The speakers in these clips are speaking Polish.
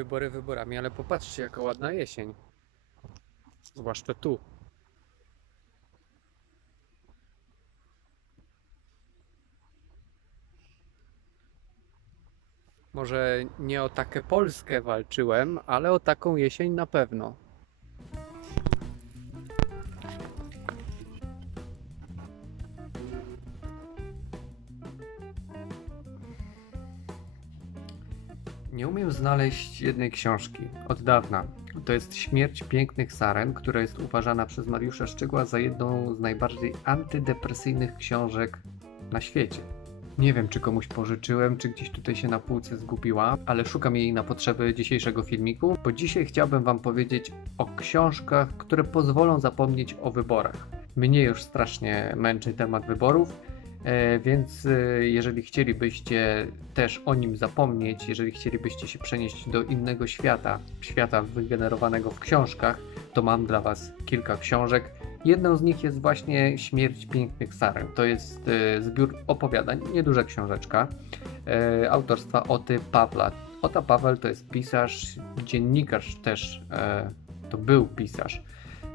Wybory wyborami, ale popatrzcie, jaka ładna jesień. Zwłaszcza tu. Może nie o takie Polskę walczyłem, ale o taką jesień na pewno. Nie umiem znaleźć jednej książki od dawna. To jest Śmierć pięknych saren, która jest uważana przez Mariusza Szczygła za jedną z najbardziej antydepresyjnych książek na świecie. Nie wiem, czy komuś pożyczyłem, czy gdzieś tutaj się na półce zgubiła, ale szukam jej na potrzeby dzisiejszego filmiku, bo dzisiaj chciałbym Wam powiedzieć o książkach, które pozwolą zapomnieć o wyborach. Mnie już strasznie męczy temat wyborów, Więc e, jeżeli chcielibyście też o nim zapomnieć, jeżeli chcielibyście się przenieść do innego świata, świata wygenerowanego w książkach, to mam dla Was kilka książek. Jedną z nich jest właśnie Śmierć pięknych saren. To jest e, zbiór opowiadań, nieduża książeczka, e, autorstwa Oty Pawla. Ota Paweł to jest pisarz, dziennikarz też, e, to był pisarz.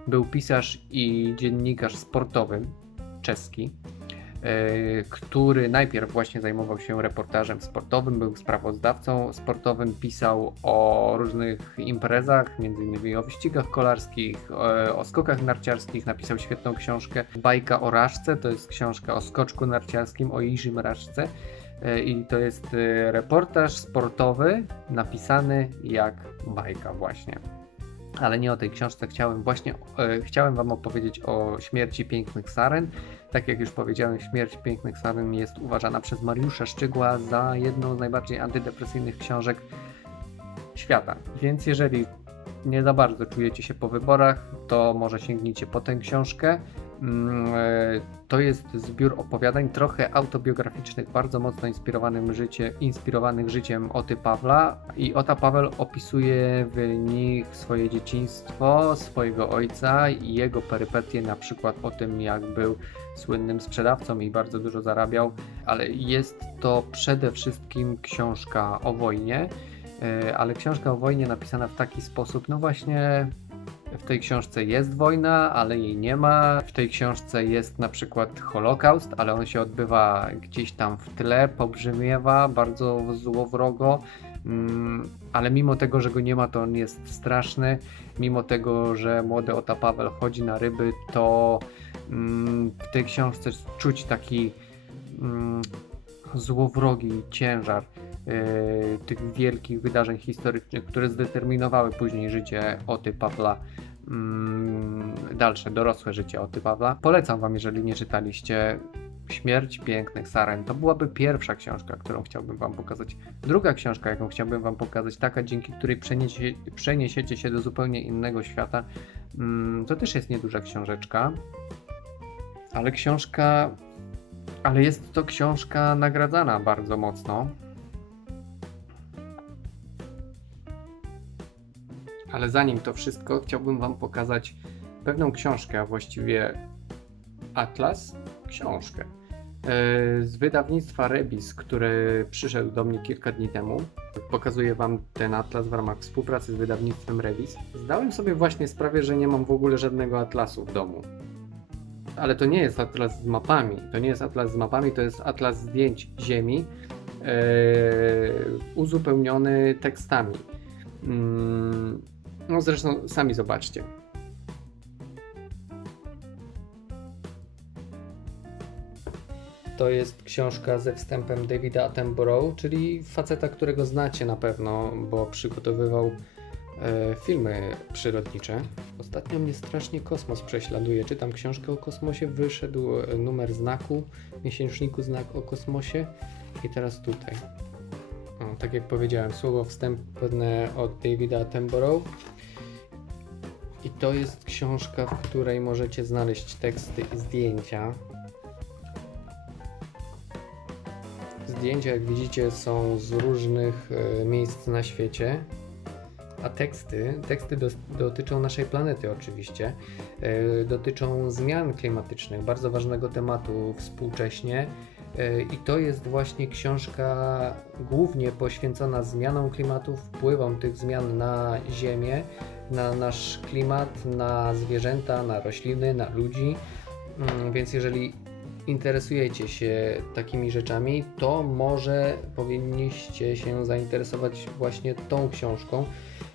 Był pisarz i dziennikarz sportowy, czeski e, który najpierw właśnie zajmował się reportażem sportowym, był sprawozdawcą sportowym, pisał o różnych imprezach, między innymi o wyścigach kolarskich, e, o skokach narciarskich, napisał świetną książkę Bajka o Raszce, to jest książka o skoczku narciarskim, o Jiżym Raszce E, i to jest e, reportaż sportowy napisany jak bajka właśnie. Ale nie o tej książce chciałem właśnie, e, chciałem Wam opowiedzieć o śmierci pięknych saren. Tak jak już powiedziałem, śmierć pięknych saren jest uważana przez Mariusza Szczygła za jedną z najbardziej antydepresyjnych książek świata. Więc jeżeli nie za bardzo czujecie się po wyborach, to może sięgnijcie po tę książkę. Mm, e, To jest zbiór opowiadań trochę autobiograficznych, bardzo mocno inspirowanym życie, inspirowanych życiem Oty Pawla. I Ota Paweł opisuje w nich swoje dzieciństwo, swojego ojca i jego perypetie, na przykład o tym, jak był słynnym sprzedawcą i bardzo dużo zarabiał, ale jest to przede wszystkim książka o wojnie, e, ale książka o wojnie napisana w taki sposób, no właśnie w tej książce jest wojna, ale jej nie ma. W tej książce jest na przykład Holokaust, ale on się odbywa gdzieś tam w tle, pobrzmiewa bardzo złowrogo. Mm, ale mimo tego, że go nie ma, to on jest straszny. Mimo tego, że młody Ota Paweł chodzi na ryby, to mm, w tej książce czuć taki mm, złowrogi ciężar tych wielkich wydarzeń historycznych, które zdeterminowały później życie Oty Pawła, mm, dalsze, dorosłe życie Oty Pawła. Polecam Wam, jeżeli nie czytaliście Śmierć pięknych saren. To byłaby pierwsza książka, którą chciałbym Wam pokazać. Druga książka, jaką chciałbym Wam pokazać, taka dzięki której przeniesie, przeniesiecie się do zupełnie innego świata, mm, to też jest nieduża książeczka, ale książka ale jest to książka nagradzana bardzo mocno. Ale zanim to wszystko, chciałbym Wam pokazać pewną książkę, a właściwie atlas, książkę e, z wydawnictwa Rebis, który przyszedł do mnie kilka dni temu. Pokazuję Wam ten atlas w ramach współpracy z wydawnictwem Rebis. Zdałem sobie właśnie sprawę, że nie mam w ogóle żadnego atlasu w domu ale to nie jest atlas z mapami. To nie jest atlas z mapami, to jest atlas zdjęć Ziemi yy, uzupełniony tekstami. Mm, no zresztą sami zobaczcie. To jest książka ze wstępem Davida Attenborough, czyli faceta, którego znacie na pewno, bo przygotowywał e, filmy przyrodnicze. Ostatnio mnie strasznie kosmos prześladuje. Czytam książkę o kosmosie, wyszedł e, numer znaku, miesięczniku znak o kosmosie i teraz tutaj. O, tak jak powiedziałem, słowo wstępne od Davida Attenborough. I to jest książka, w której możecie znaleźć teksty i zdjęcia. Zdjęcia, jak widzicie, są z różnych e, miejsc na świecie. A teksty, teksty dos- dotyczą naszej planety oczywiście, e, dotyczą zmian klimatycznych, bardzo ważnego tematu współcześnie. E, I to jest właśnie książka głównie poświęcona zmianom klimatu, wpływom tych zmian na Ziemię, na nasz klimat, na zwierzęta, na rośliny, na ludzi. Mm, Więc jeżeli interesujecie się takimi rzeczami, to może powinniście się zainteresować właśnie tą książką,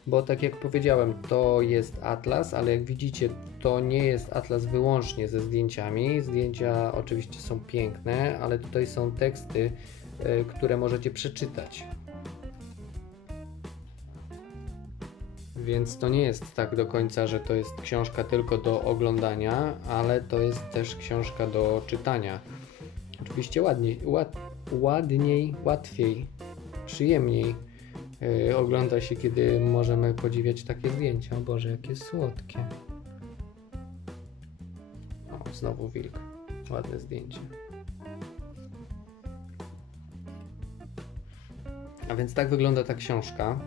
bo tak jak powiedziałem, to jest atlas, ale jak widzicie, to nie jest atlas wyłącznie ze zdjęciami. Zdjęcia oczywiście są piękne, ale tutaj są teksty, e, które możecie przeczytać. Więc to nie jest tak do końca, że to jest książka tylko do oglądania, ale to jest też książka do czytania. Oczywiście ładniej, ład, ładniej, łatwiej, przyjemniej yy, ogląda się, kiedy możemy podziwiać takie zdjęcia. O Boże, jakie słodkie. O, znowu wilk. Ładne zdjęcie. A więc tak wygląda ta książka.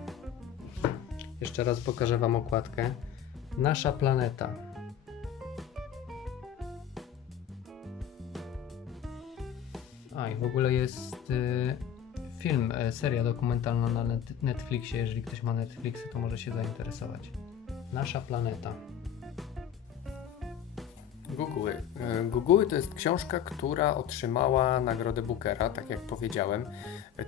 Jeszcze raz pokażę Wam okładkę. Nasza planeta. A i w ogóle jest y, film, e, seria dokumentalna na net, Netflixie. Jeżeli ktoś ma Netflixy, to może się zainteresować. Nasza planeta. Guguły. Guguły to jest książka, która otrzymała nagrodę Bookera, tak jak powiedziałem.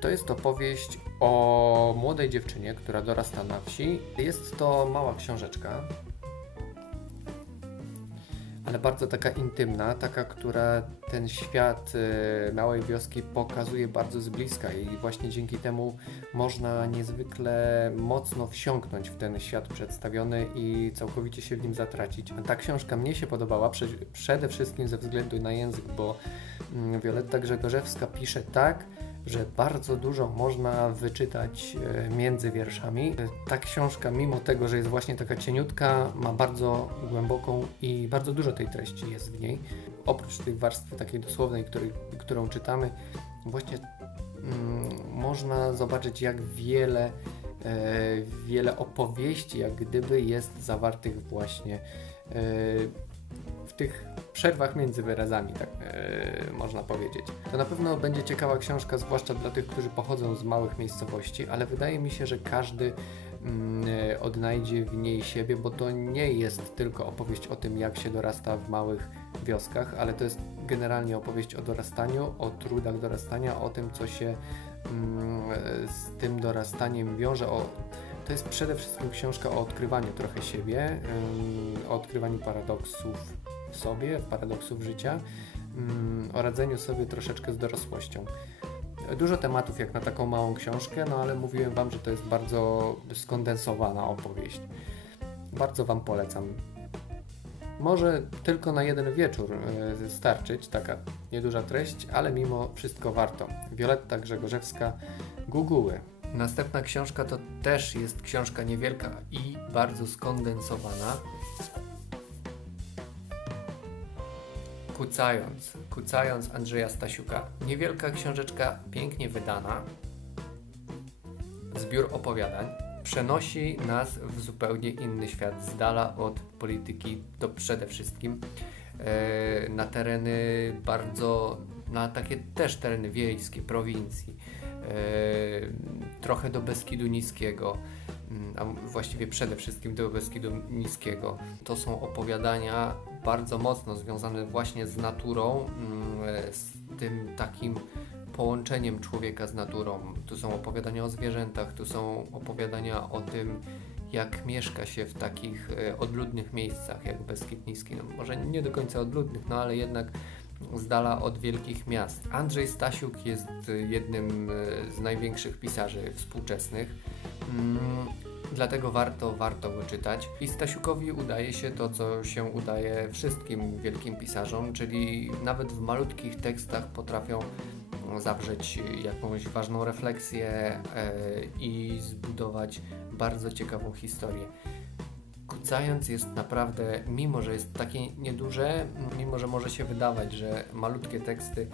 To jest opowieść o młodej dziewczynie, która dorasta na wsi. Jest to mała książeczka, ale bardzo taka intymna, taka, która ten świat e, małej wioski pokazuje bardzo z bliska i właśnie dzięki temu można niezwykle mocno wsiąknąć w ten świat przedstawiony i całkowicie się w nim zatracić. Ta książka mnie się podobała prze, przede wszystkim ze względu na język, bo mm, Wioletta Grzegorzewska pisze tak, że bardzo dużo można wyczytać e, między wierszami. Ta książka, mimo tego, że jest właśnie taka cieniutka, ma bardzo głęboką i bardzo dużo tej treści jest w niej. Oprócz tej warstwy takiej dosłownej, której, którą czytamy, właśnie mm, można zobaczyć, jak wiele, e, wiele opowieści, jak gdyby jest zawartych właśnie e, w tych przerwach między wyrazami, tak można powiedzieć. To na pewno będzie ciekawa książka, zwłaszcza dla tych, którzy pochodzą z małych miejscowości, ale wydaje mi się, że każdy mm, e, odnajdzie w niej siebie, bo to nie jest tylko opowieść o tym, jak się dorasta w małych wioskach, ale to jest generalnie opowieść o dorastaniu, o trudach dorastania, o tym, co się mm, e, z tym dorastaniem wiąże, o to jest przede wszystkim książka o odkrywaniu trochę siebie, o odkrywaniu paradoksów w sobie, paradoksów życia, ym, o radzeniu sobie troszeczkę z dorosłością. Dużo tematów jak na taką małą książkę, no ale mówiłem Wam, że to jest bardzo skondensowana opowieść. Bardzo Wam polecam. Może tylko na jeden wieczór y, starczyć, taka nieduża treść, ale mimo wszystko warto. Wioletta Grzegorzewska, Guguły. Następna książka to też jest książka niewielka i bardzo skondensowana. Kucając, Kucając Andrzeja Stasiuka. Niewielka książeczka, pięknie wydana. Zbiór opowiadań. Przenosi nas w zupełnie inny świat, z dala od polityki, to przede wszystkim e, na tereny bardzo, na takie też tereny wiejskie, prowincji e, trochę do Beskidu Niskiego, a właściwie przede wszystkim do Beskidu Niskiego. To są opowiadania bardzo mocno związane właśnie z naturą, mm, z tym takim połączeniem człowieka z naturą. Tu są opowiadania o zwierzętach, tu są opowiadania o tym, jak mieszka się w takich e, odludnych miejscach, jak Beskid Niski. No, może nie do końca odludnych, no ale jednak z dala od wielkich miast. Andrzej Stasiuk jest y, jednym y, z największych pisarzy współczesnych. Mm, Dlatego warto, warto go czytać. I Stasiukowi udaje się to, co się udaje wszystkim wielkim pisarzom, czyli nawet w malutkich tekstach potrafią zawrzeć jakąś ważną refleksję e, i zbudować bardzo ciekawą historię. Kucając jest naprawdę, mimo że jest takie nieduże, mimo że może się wydawać, że malutkie teksty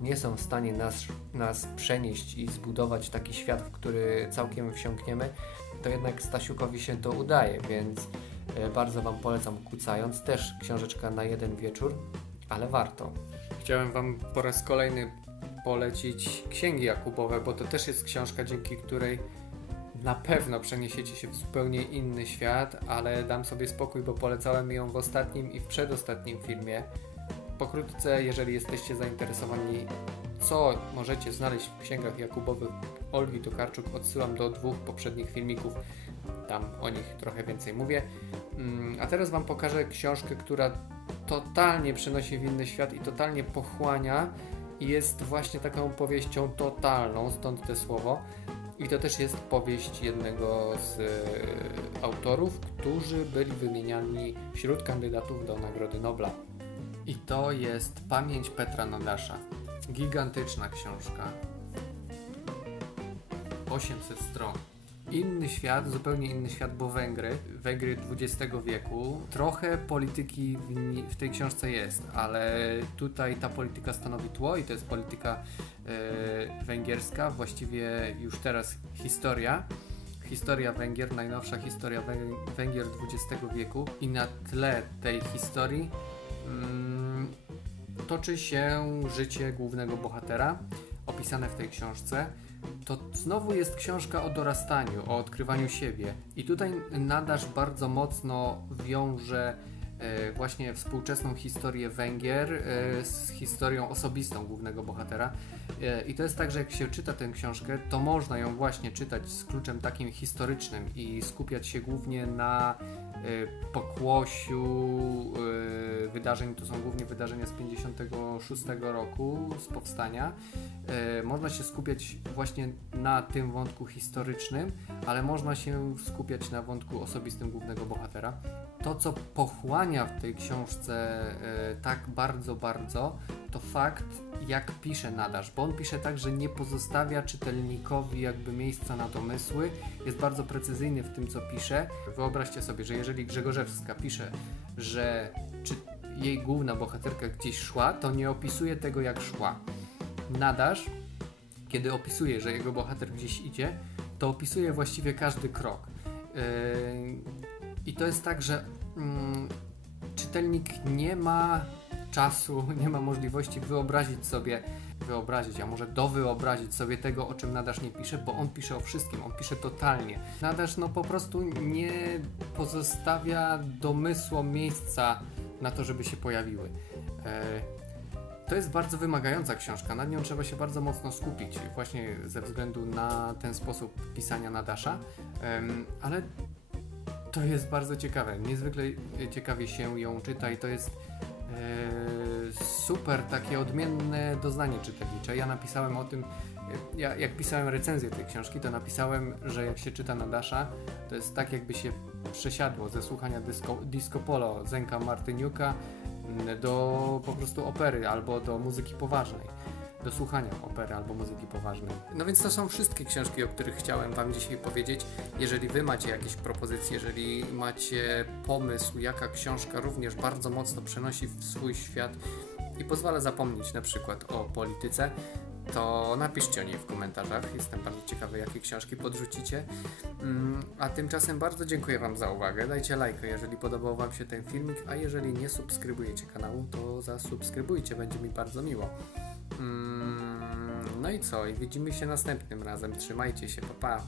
nie są w stanie nas, nas przenieść i zbudować taki świat, w który całkiem wsiąkniemy, to jednak Stasiukowi się to udaje, więc e, bardzo Wam polecam Kucając. Też książeczka na jeden wieczór, ale warto. Chciałem Wam po raz kolejny polecić Księgi Jakubowe, bo to też jest książka, dzięki której na pewno przeniesiecie się w zupełnie inny świat, ale dam sobie spokój, bo polecałem ją w ostatnim i w przedostatnim filmie. Pokrótce, jeżeli jesteście zainteresowani, co możecie znaleźć w księgach Jakubowych Olgi Tokarczuk, odsyłam do dwóch poprzednich filmików. Tam o nich trochę więcej mówię. Mm, A teraz Wam pokażę książkę, która totalnie przenosi w inny świat i totalnie pochłania i jest właśnie taką powieścią totalną, stąd te słowo. I to też jest powieść jednego z e, autorów, którzy byli wymieniani wśród kandydatów do Nagrody Nobla. I to jest Pamięć Petra Nadasza. Gigantyczna książka. 800 stron. Inny świat, zupełnie inny świat, bo Węgry, Węgry XX wieku. Trochę polityki w, w tej książce jest, ale tutaj ta polityka stanowi tło i to jest polityka e, węgierska, właściwie już teraz historia. Historia Węgier, najnowsza historia Wę- Węgier XX wieku i na tle tej historii mm, toczy się życie głównego bohatera, opisane w tej książce. To znowu jest książka o dorastaniu, o odkrywaniu siebie. I tutaj Nadasz bardzo mocno wiąże e, właśnie współczesną historię Węgier e, z historią osobistą głównego bohatera. E, I to jest tak, że jak się czyta tę książkę, to można ją właśnie czytać z kluczem takim historycznym i skupiać się głównie na pokłosiu wydarzeń. To są głównie wydarzenia z 56 roku, z powstania. E, Można się skupiać właśnie na tym wątku historycznym, ale można się skupiać na wątku osobistym głównego bohatera. To, co pochłania w tej książce e, tak bardzo, bardzo, to fakt, jak pisze Nadasz, bo on pisze tak, że nie pozostawia czytelnikowi jakby miejsca na domysły, jest bardzo precyzyjny w tym, co pisze. Wyobraźcie sobie, że jeżeli Grzegorzewska pisze, że czy jej główna bohaterka gdzieś szła, to nie opisuje tego, jak szła. Nadasz, kiedy opisuje, że jego bohater gdzieś idzie, to opisuje właściwie każdy krok. Yy, I to jest tak, że mm, czytelnik nie ma czasu, nie ma możliwości wyobrazić sobie, wyobrazić, a może dowyobrazić sobie tego, o czym Nadasz nie pisze, bo on pisze o wszystkim, on pisze totalnie. Nadasz no po prostu nie pozostawia domysłom miejsca na to, żeby się pojawiły. To jest bardzo wymagająca książka, nad nią trzeba się bardzo mocno skupić, właśnie ze względu na ten sposób pisania Nadasza, Em, ale to jest bardzo ciekawe, niezwykle ciekawie się ją czyta i to jest e, super takie odmienne doznanie czytelnicze. Ja napisałem o tym, ja, jak pisałem recenzję tej książki, to napisałem, że jak się czyta Nadasza, to jest tak jakby się przesiadło ze słuchania disco, disco polo Zenka Martyniuka do po prostu opery albo do muzyki poważnej. Do słuchania opery albo muzyki poważnej. No więc to są wszystkie książki, o których chciałem Wam dzisiaj powiedzieć. Jeżeli Wy macie jakieś propozycje, jeżeli macie pomysł, jaka książka również bardzo mocno przenosi w swój świat i pozwala zapomnieć na przykład o polityce, to napiszcie o niej w komentarzach. Jestem bardzo ciekawy, jakie książki podrzucicie. Mm, A tymczasem bardzo dziękuję Wam za uwagę. Dajcie lajka, jeżeli podobał Wam się ten filmik, a jeżeli nie subskrybujecie kanału, to zasubskrybujcie, będzie mi bardzo miło. Mm, No i co? I widzimy się następnym razem. Trzymajcie się, pa pa.